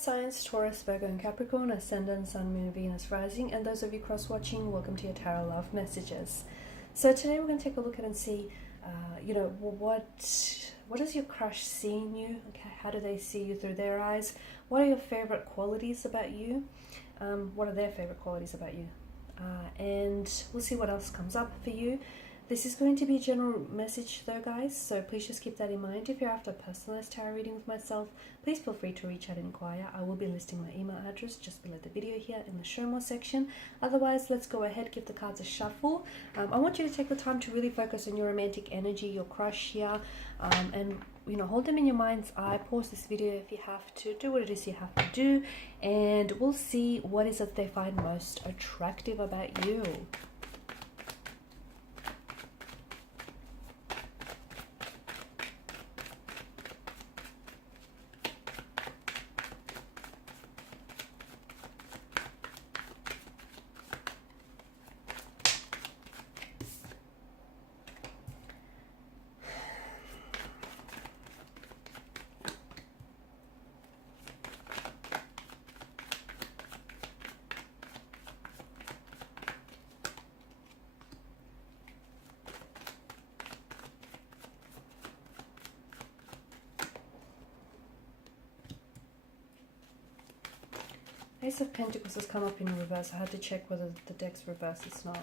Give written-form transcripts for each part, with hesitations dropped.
Earth signs, Taurus, Virgo and Capricorn, Ascendant, Sun, Moon, Venus, Rising, and those of you cross-watching, welcome to your Tarot Love Messages. So today we're going to take a look at and see, what does your crush see in you? Okay, how do they see you through their eyes? What are your favorite qualities about you? What are their favorite qualities about you? And we'll see what else comes up for you. This is going to be a general message though, guys, so please just keep that in mind. If you're after a personalized tarot reading with myself, please feel free to reach out and inquire. I will be listing my email address just below the video here in the show more section. Otherwise, let's go ahead, give the cards a shuffle. I want you to take the time to really focus on your romantic energy, your crush here, and hold them in your mind's eye. Pause this video if you have to, do what it is you have to do, and we'll see what is it they find most attractive about you. Ace of Pentacles has come up in reverse. I had to check whether the deck's reversed. It's not.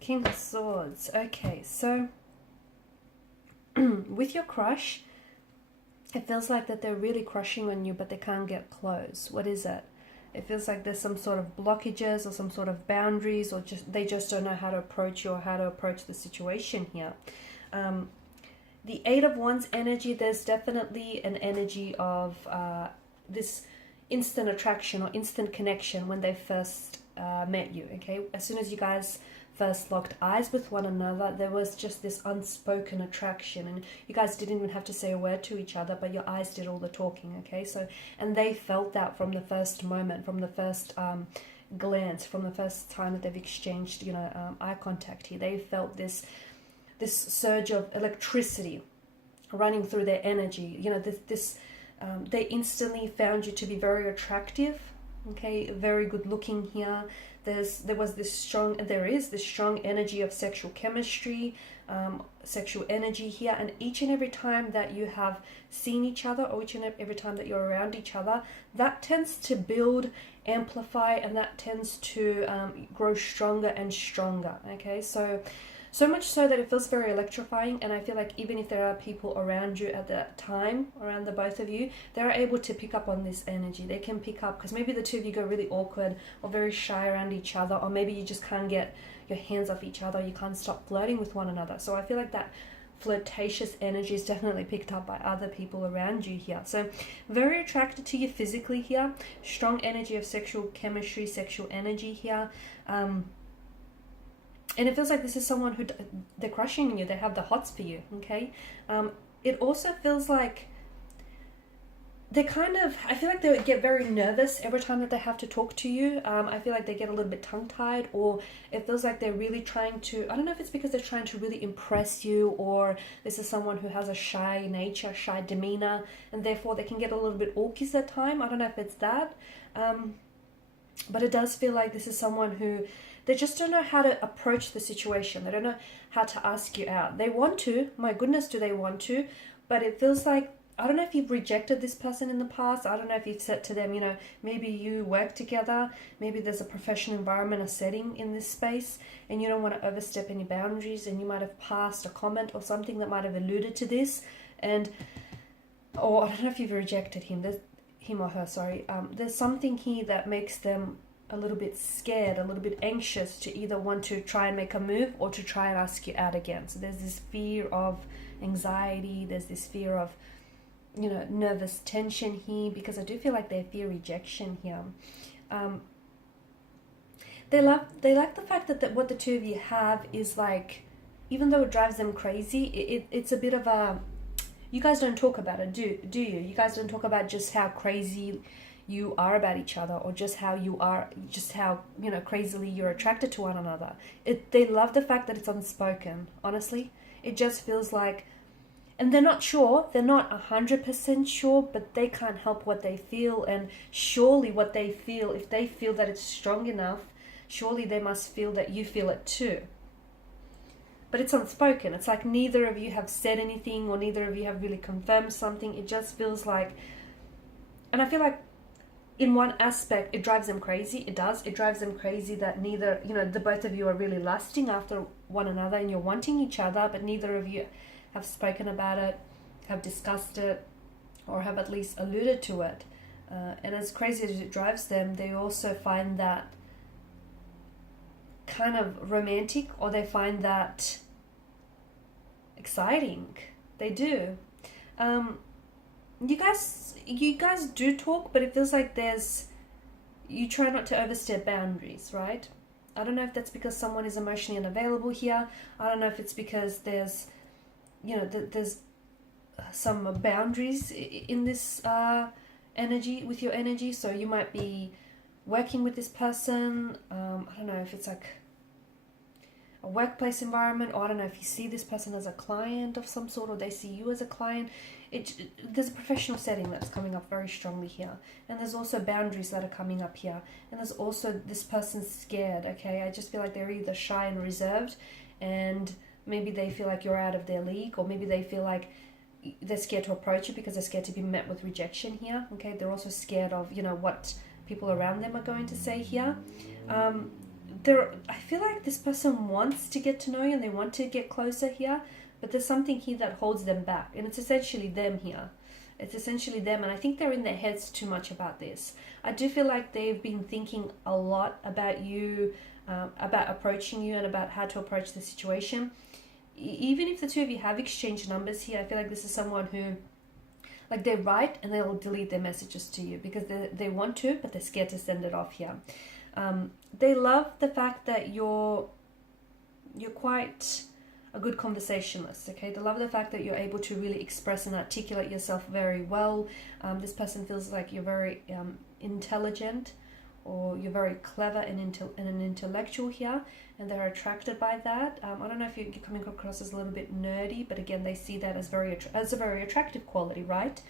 King of Swords. Okay, so with your crush, it feels like that they're really crushing on you, but they can't get close. What is it? It feels like there's some sort of blockages or some sort of boundaries, or they just don't know how to approach you or how to approach the situation here. The Eight of Wands energy, there's definitely an energy of this instant attraction or instant connection when they first met you, okay? As soon as you guys first locked eyes with one another, there was just this unspoken attraction, and you guys didn't even have to say a word to each other, but your eyes did all the talking, okay? So, and they felt that from the first moment, from the first glance, from the first time that they've exchanged, eye contact here. They felt this surge of electricity running through their energy. They instantly found you to be very attractive, okay, very good looking here. There is this strong energy of sexual chemistry, sexual energy here, and each and every time that you have seen each other, or each and every time that you're around each other, that tends to build, amplify, and that tends to grow stronger and stronger, okay? So much so that it feels very electrifying, and I feel like even if there are people around you at that time, around the both of you, they're able to pick up on this energy. They can pick up, because maybe the two of you go really awkward or very shy around each other, or maybe you just can't get your hands off each other, you can't stop flirting with one another. So I feel like that flirtatious energy is definitely picked up by other people around you here. So very attracted to you physically here, strong energy of sexual chemistry, sexual energy here. And it feels like this is someone who they're crushing on you. They have the hots for you, okay? It also feels like I feel like they get very nervous every time that they have to talk to you. I feel like they get a little bit tongue-tied, or it feels like they're really trying to, I don't know if it's because they're trying to really impress you, or this is someone who has a shy nature, shy demeanor, and therefore they can get a little bit awkward at time. I don't know if it's that. But it does feel like this is someone who, they just don't know how to approach the situation. They don't know how to ask you out. They want to, my goodness, do they want to? But it feels like, I don't know if you've rejected this person in the past. I don't know if you've said to them, maybe you work together. Maybe there's a professional environment, a setting in this space, and you don't want to overstep any boundaries, and you might have passed a comment or something that might have alluded to this. Or I don't know if you've rejected him. Him or her, sorry. There's something here that makes them a little bit scared, a little bit anxious to either want to try and make a move or to try and ask you out again. So there's this fear of anxiety, there's this fear of, nervous tension here, because I do feel like they fear rejection here. They like the fact that what the two of you have is like, even though it drives them crazy, it's a bit of a you guys don't talk about it, do you? You guys don't talk about just how crazy you are about each other, or just how you are, just how, you know, crazily you're attracted to one another. They love the fact that it's unspoken, honestly. It just feels like, and they're not sure, they're not 100% sure, but they can't help what they feel. And surely what they feel, if they feel that it's strong enough, surely they must feel that you feel it too. But it's unspoken. It's like neither of you have said anything, or neither of you have really confirmed something. It just feels like, and I feel like in one aspect it drives them crazy. It does. It drives them crazy that neither, you know, the both of you are really lusting after one another and you're wanting each other, but neither of you have spoken about it, have discussed it, or have at least alluded to it. And as crazy as it drives them, they also find that kind of romantic, or they find that exciting. They do. You guys do talk, but it feels like you try not to overstep boundaries, right? I don't know if that's because someone is emotionally unavailable here. I don't know if it's because there's, you know, there's some boundaries in this energy, with your energy. So you might be working with this person. I don't know if it's like a workplace environment, or I don't know if you see this person as a client of some sort, or they see you as a client. There's a professional setting that's coming up very strongly here, and there's also boundaries that are coming up here, and there's also this person's scared. Okay, I just feel like they're either shy and reserved, and maybe they feel like you're out of their league, or maybe they feel like they're scared to approach you because they're scared to be met with rejection here. Okay, they're also scared of, you know, what people around them are going to say here. I feel like this person wants to get to know you and they want to get closer here, but there's something here that holds them back, and it's essentially them here. It's essentially them, and I think they're in their heads too much about this. I do feel like they've been thinking a lot about you, about approaching you, and about how to approach the situation. Even if the two of you have exchanged numbers here, I feel like this is someone who, like, they write and they'll delete their messages to you because they want to, but they're scared to send it off here. They love the fact that you're quite a good conversationalist, okay? They love the fact that you're able to really express and articulate yourself very well. This person feels like you're very intelligent, or you're very clever and an intellectual here, and they're attracted by that. I don't know if you're coming across as a little bit nerdy, but again, they see that as a very attractive quality, right?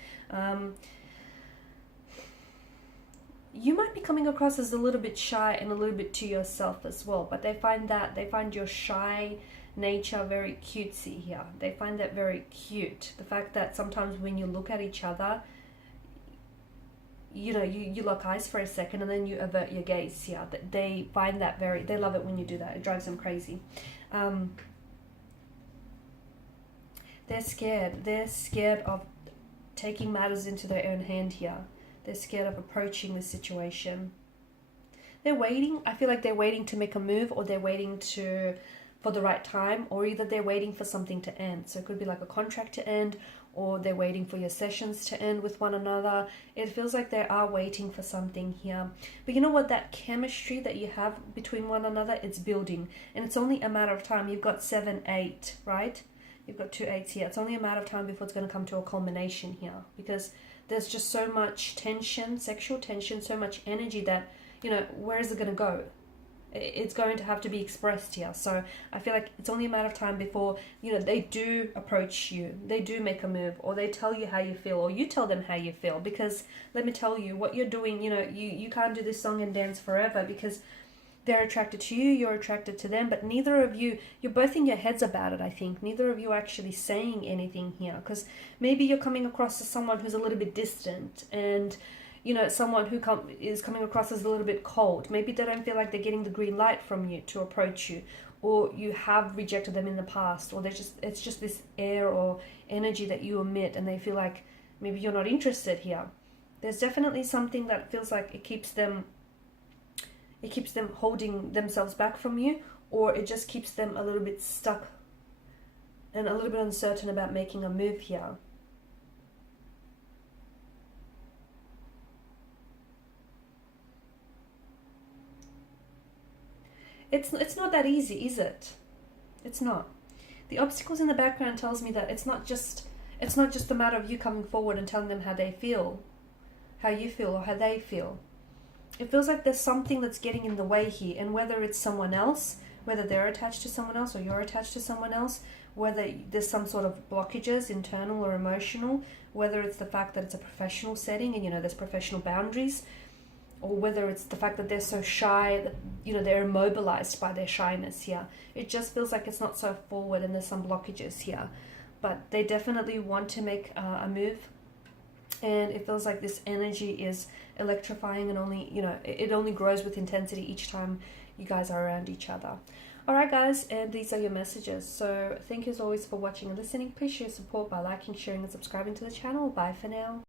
You might be coming across as a little bit shy and a little bit to yourself as well, but they find your shy nature very cutesy here. They find that very cute. The fact that sometimes when you look at each other, you know, you lock eyes for a second and then you avert your gaze here. They find that they love it when you do that. It drives them crazy. They're scared. They're scared of taking matters into their own hand here. They're scared of approaching the situation. They're waiting. I feel like they're waiting to make a move, or they're waiting for the right time, or either they're waiting for something to end. So it could be like a contract to end, or they're waiting for your sessions to end with one another. It feels like they are waiting for something here. But you know what? That chemistry that you have between one another, it's building. And it's only a matter of time. You've got 7, 8, right? You've got 2 8s here. It's only a matter of time before it's going to come to a culmination here, because there's just so much tension, sexual tension, so much energy that, you know, where is it going to go? It's going to have to be expressed here. So I feel like it's only a matter of time before, you know, they do approach you, they do make a move, or they tell you how you feel, or you tell them how you feel. Because let me tell you, what you're doing, you know, you can't do this song and dance forever, because they're attracted to you, you're attracted to them, but neither of you, you're both in your heads about it, I think. Neither of you are actually saying anything here, because maybe you're coming across as someone who's a little bit distant, and, you know, someone who is coming across as a little bit cold. Maybe they don't feel like they're getting the green light from you to approach you, or you have rejected them in the past, or it's just this air or energy that you emit, and they feel like maybe you're not interested here. There's definitely something that feels like it keeps them holding themselves back from you, or it just keeps them a little bit stuck and a little bit uncertain about making a move here. It's not that easy, is it? It's not. The obstacles in the background tells me that it's not just It's not just a matter of you coming forward and telling them how they feel, how you feel, or how they feel. It feels like there's something that's getting in the way here, and whether it's someone else, whether they're attached to someone else or you're attached to someone else, whether there's some sort of blockages, internal or emotional, whether it's the fact that it's a professional setting and, you know, there's professional boundaries, or whether it's the fact that they're so shy that, you know, they're immobilized by their shyness here. It just feels like it's not so forward and there's some blockages here. But they definitely want to make a move, and it feels like this energy is electrifying, and only, you know, it only grows with intensity each time you guys are around each other. Alright guys, and these are your messages. So thank you as always for watching and listening. Please show your support by liking, sharing and subscribing to the channel. Bye for now.